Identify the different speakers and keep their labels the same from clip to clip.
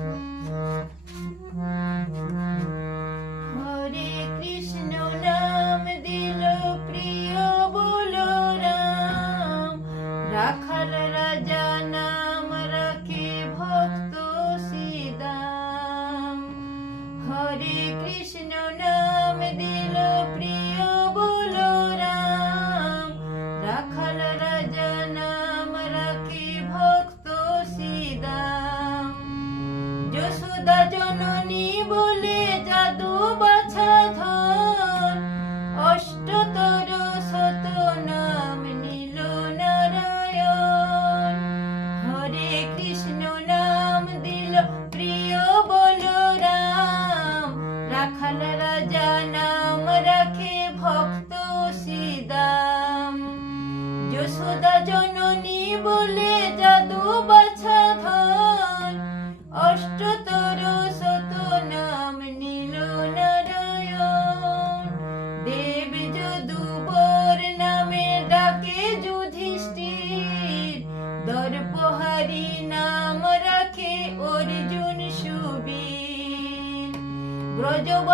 Speaker 1: হরে রাজা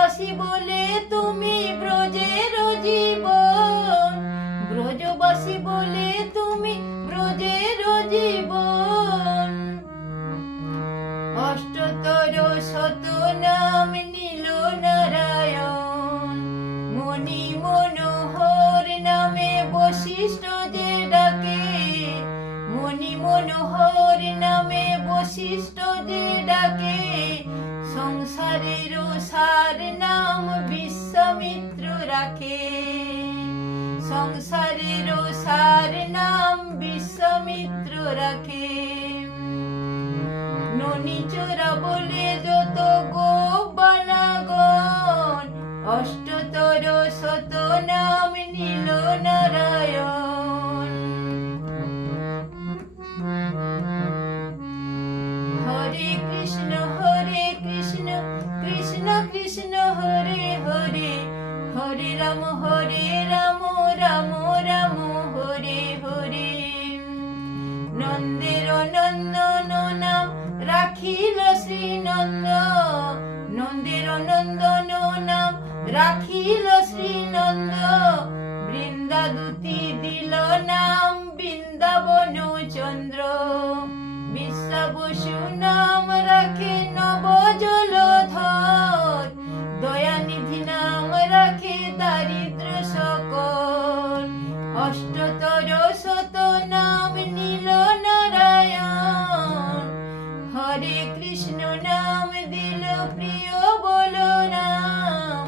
Speaker 1: ব্রজবাসী বলে তুমি ব্রজের জীবন। ব্রজবাসী বলে তুমি ব্রজের জীবন। অষ্টতর শত নাম নীল নারায়ণ। মণি মনোহর নামে বশিষ্ঠ যে ডাকে। মণি মনোহর নামে বশিষ্ঠ যে ডাকে। সংসারের সার নাম বিশ্বামিত্র রাখে। সংসারের সার নাম বিশ্বামিত্র রাখে। ননি চোরা বলে হরে রাম হরে রাম হরে কৃষ্ণ নাম দিল প্রিয় বলো রাম।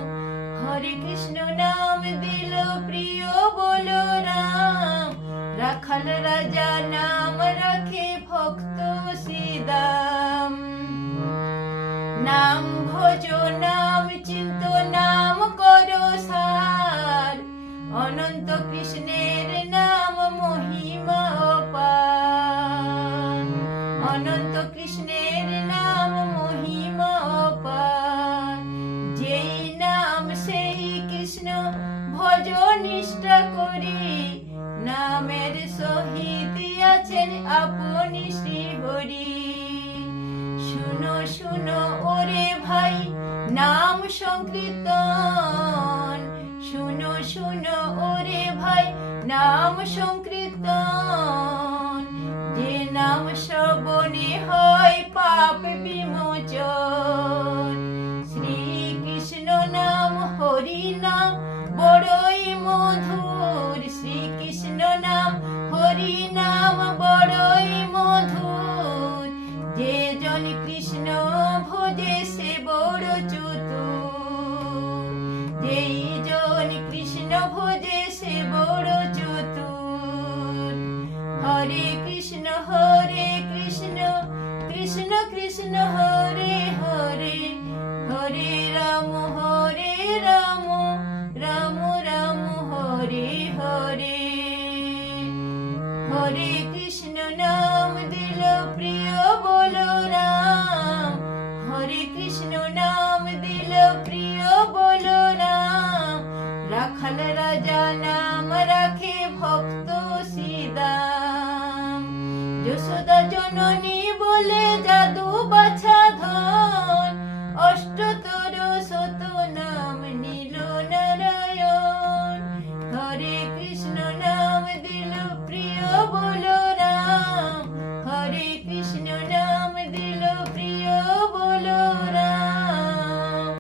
Speaker 1: হরে কৃষ্ণ নাম দিল প্রিয় বলো রাম। রাখাল রাজা নাম রাখে ভক্ত সীদাম নাম ভজ অনন্ত কৃষ্ণের নাম মহিমা যেই নাম সেই কৃষ্ণ ভজ নিষ্ঠা করি। নামের সহিত আছেন আপনি শ্রী হরি শুনো শুনো ওরে ভাই, নাম সংকীর্তন। শুনো শুনো ওরে ভাই, নাম সংকীর্তন। হরে কৃষ্ণ, নাম দিল প্রিয় বলো রাম হরে কৃষ্ণ, নাম দিল প্রিয় বলো রাম রাখাল রাজা নাম রাখে ভক্ত সীতা যশোদা জননী বলে জাদু বাছা